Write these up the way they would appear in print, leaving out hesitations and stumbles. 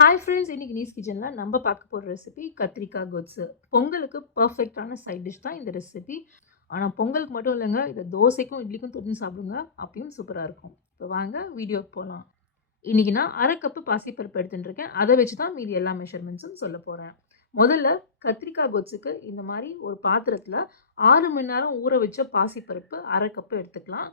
Hi friends, இன்னைக்கு knees கிச்சனில் நம்ம பார்க்க போகிற ரெசிபி கத்திரிக்காய் கொத்ஸு. பொங்கலுக்கு பர்ஃபெக்டான சைட் டிஷ் தான் இந்த ரெசிபி. ஆனால் பொங்கலுக்கு மட்டும் இல்லைங்க, இதை தோசைக்கும் இட்லிக்கும் தொட்டு சாப்பிடுங்க, அப்பயும் சூப்பராக இருக்கும். இப்போ வாங்க வீடியோக்கு போகலாம். இன்றைக்கி நான் அரை கப்பு பாசிப்பருப்பு எடுத்துகிட்டு இருக்கேன். அதை வச்சு தான் மீதி எல்லா மெஷர்மெண்ட்ஸும் சொல்ல போகிறேன். முதல்ல கத்திரிக்காய் கொத்ஸுக்கு இந்த மாதிரி ஒரு பாத்திரத்தில் 6 மணி நேரம் ஊற வச்ச பாசிப்பருப்பு அரை கப்பு எடுத்துக்கலாம்.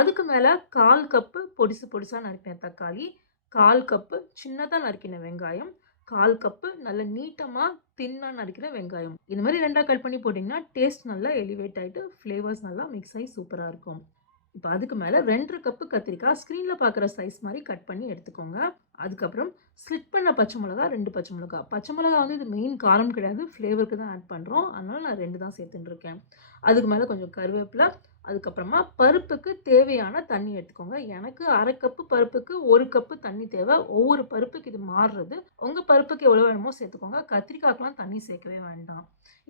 அதுக்கு மேலே 1/4 கப்பு பொடிசு பொடிசாக நறுக்கின தக்காளி, 1/4 கப்பு சின்னதாக நறுக்கின வெங்காயம், 1/4 கப்பு நல்ல நீட்டமாக தின்னாக நறுக்கின வெங்காயம். இந்த மாதிரி 2ஆக கட் பண்ணி போட்டிங்கன்னா டேஸ்ட் நல்லா எலிவேட் ஆகிட்டு ஃப்ளேவர்ஸ் நல்லா மிக்ஸ் ஆகி சூப்பராக இருக்கும். இப்போ அதுக்கு மேலே 2 கப்பு கத்திரிக்காய் ஸ்க்ரீனில் பார்க்குற சைஸ் மாதிரி கட் பண்ணி எடுத்துக்கோங்க. அதுக்கப்புறம் ஸ்லிட் பண்ண பச்சை மிளகா 2 பச்சை மிளகா. பச்சை மிளகா வந்து இது மெயின் காரம் கிடையாது, ஃப்ளேவருக்கு தான் ஆட் பண்ணுறோம். அதனால் நான் 2 தான் சேர்த்துட்டு இருக்கேன். அதுக்கு மேலே கொஞ்சம் கருவேப்பிலை. அதுக்கப்புறமா பருப்புக்கு தேவையான தண்ணி எடுத்துக்கோங்க. எனக்கு அரை கப்பு பருப்புக்கு 1 கப்பு தண்ணி தேவை. ஒவ்வொரு பருப்புக்கு இது மாறுறது. உங்கள் பருப்புக்கு எவ்வளோ வேணுமோ சேர்த்துக்கோங்க. கத்திரிக்காய்க்கெலாம் தண்ணி சேர்க்கவே வேண்டாம்.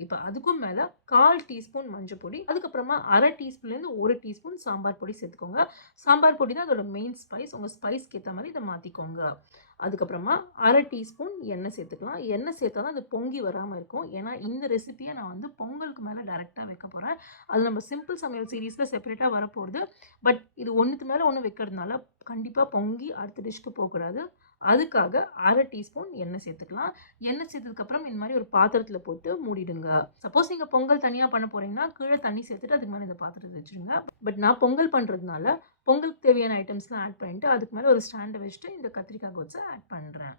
இப்போ அதுக்கும் மேலே 1/4 டீஸ்பூன் மஞ்சள் பொடி, அதுக்கப்புறமா அரை டீஸ்பூன்லேருந்து 1 டீஸ்பூன் சாம்பார் பொடி சேர்த்துக்கோங்க. சாம்பார் பொடி தான் அதோட மெயின் ஸ்பைஸ். உங்கள் ஸ்பைஸ்க்கு ஏற்ற மாதிரி இதை மாற்றிக்கோங்க. அதுக்கப்புறமா அரை டீஸ்பூன் எண்ணெய் சேர்த்துக்கலாம். எண்ணெய் சேர்த்தா தான் அது பொங்கி வராமல் இருக்கும். ஏன்னா இந்த ரெசிபியை நான் வந்து பொங்கலுக்கு மேலே டைரெக்டாக வைக்க போகிறேன். அது நம்ம சிம்பிள் சமையல் சீரீஸில் செப்பரேட்டாக வரப்போகுது. பட் இது ஒன்றுக்கு மேலே ஒன்று வைக்கிறதுனால கண்டிப்பாக பொங்கி அடுத்த டிஷ்க்கு போகக்கூடாது. அதுக்காக அரை டீஸ்பூன் எண்ணெய் சேர்த்துக்கலாம். எண்ணெய் சேர்த்ததுக்கப்புறம் இந்த மாதிரி ஒரு பாத்திரத்தில் போட்டு மூடிடுங்க. சப்போஸ் நீங்கள் பொங்கல் தனியாக பண்ண போகிறீங்கன்னா கீழே தண்ணி சேர்த்துட்டு அதுக்கு மேலே இந்த பாத்திரத்தை வச்சுருங்க. பட் நான் பொங்கல் பண்ணுறதுனால பொங்கலுக்கு தேவையான ஐட்டம்ஸ்லாம் ஆட் பண்ணிவிட்டு அதுக்கு மேலே ஒரு ஸ்டாண்டை வச்சுட்டு இந்த கத்திரிக்காய் கொத்ஸை ஆட் பண்ணுறேன்.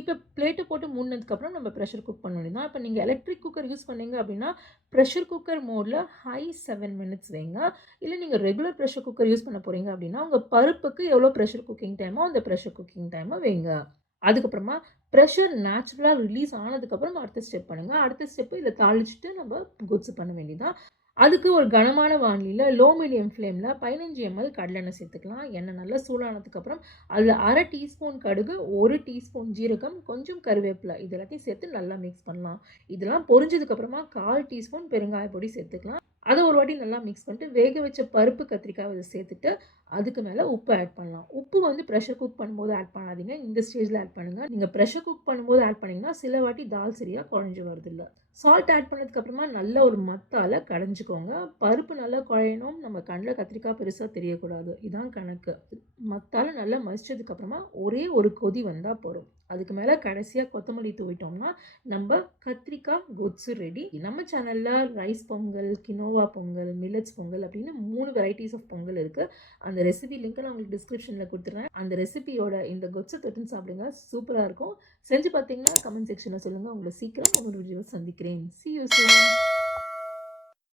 இப்போ பிளேட்டை போட்டு மூடினதுக்கப்புறம் நம்ம ப்ரெஷர் குக் பண்ண வேண்டியது தான். இப்போ நீங்கள் எலக்ட்ரிக் குக்கர் யூஸ் பண்ணீங்க அப்படின்னா ப்ரெஷர் குக்கர் மோடில் ஹை 7 மினிட்ஸ் வைங்க. இல்லை நீங்கள் ரெகுலர் ப்ரெஷர் குக்கர் யூஸ் பண்ண போகிறீங்க அப்படின்னா உங்கள் பருப்புக்கு எவ்வளோ ப்ரெஷர் குக்கிங் டைமோ அந்த ப்ரெஷர் குக்கிங் டைமை வைங்க. அதுக்கப்புறமா ப்ரெஷர் நேச்சுரலாக ரிலீஸ் ஆனதுக்கப்புறம் அடுத்த ஸ்டெப் பண்ணுங்கள். அடுத்த ஸ்டெப்பு இதை தாளிச்சிட்டு நம்ம கொத்ஸு பண்ண வேண்டியதான். அதுக்கு ஒரு கனமான வானிலையில் லோ மீடியம் ஃப்ளேமில் 15 ml கடலெண்ணெய் சேர்த்துக்கலாம். எண்ணெய் நல்லா சூடானதுக்கப்புறம் அதில் அரை டீஸ்பூன் கடுகு, 1 டீஸ்பூன் ஜீரகம், கொஞ்சம் கருவேப்பிலை இது எல்லாத்தையும் சேர்த்து நல்லா மிக்ஸ் பண்ணலாம். இதெல்லாம் பொரிஞ்சதுக்கப்புறமா 1/4 டீஸ்பூன் பெருங்காய பொடி சேர்த்துக்கலாம். அதை ஒரு வாட்டி நல்லா மிக்ஸ் பண்ணிட்டு வேக வச்ச பருப்பு கத்திரிக்காய் இதை சேர்த்துட்டு அதுக்கு மேலே உப்பு ஆட் பண்ணலாம். உப்பு வந்து ப்ரெஷர் குக் பண்ணும்போது ஆட் பண்ணாதீங்க, இந்த ஸ்டேஜில் ஆட் பண்ணுங்கள். நீங்கள் ப்ரெஷர் குக் பண்ணும்போது ஆட் பண்ணிங்கன்னா சில வாட்டி தால் சரியாக குழஞ்சி வருது இல்லை. சால்ட் ஆட் பண்ணதுக்கப்புறமா நல்ல ஒரு மத்தால் கடைஞ்சிக்கோங்க. பருப்பு நல்லா குழையணும், நம்ம கண்ணில் கத்திரிக்காய் பெருசாக தெரியக்கூடாது, இதுதான் கணக்கு. மத்தால் நல்லா மசிச்சதுக்கப்புறமா ஒரே ஒரு கொதி வந்தால் போதும். அதுக்கு மேலே கடைசியாக கொத்தமல்லி தூவிட்டோம்னா நம்ம கத்திரிக்காய் கொத்ஸு ரெடி. நம்ம சேனலில் rice Pongal, quinoa Pongal, millets Pongal அப்படின்னு 3 வெரைட்டிஸ் ஆஃப் பொங்கல் இருக்குது. அந்த ரெசிபி லிங்க்கை நான் உங்களுக்கு டிஸ்கிரிப்ஷனில் கொடுத்துட்றேன். அந்த ரெசிபியோட இந்த கொத்ஸை தொட்டுன்னு சாப்பிடுங்க, சூப்பராக இருக்கும். செஞ்சு பார்த்தீங்கன்னா கமெண்ட் செக்ஷனில் சொல்லுங்கள். உங்களை சீக்கிரம் ஒரு வீடியோ சந்திக்கிறேன். See you soon.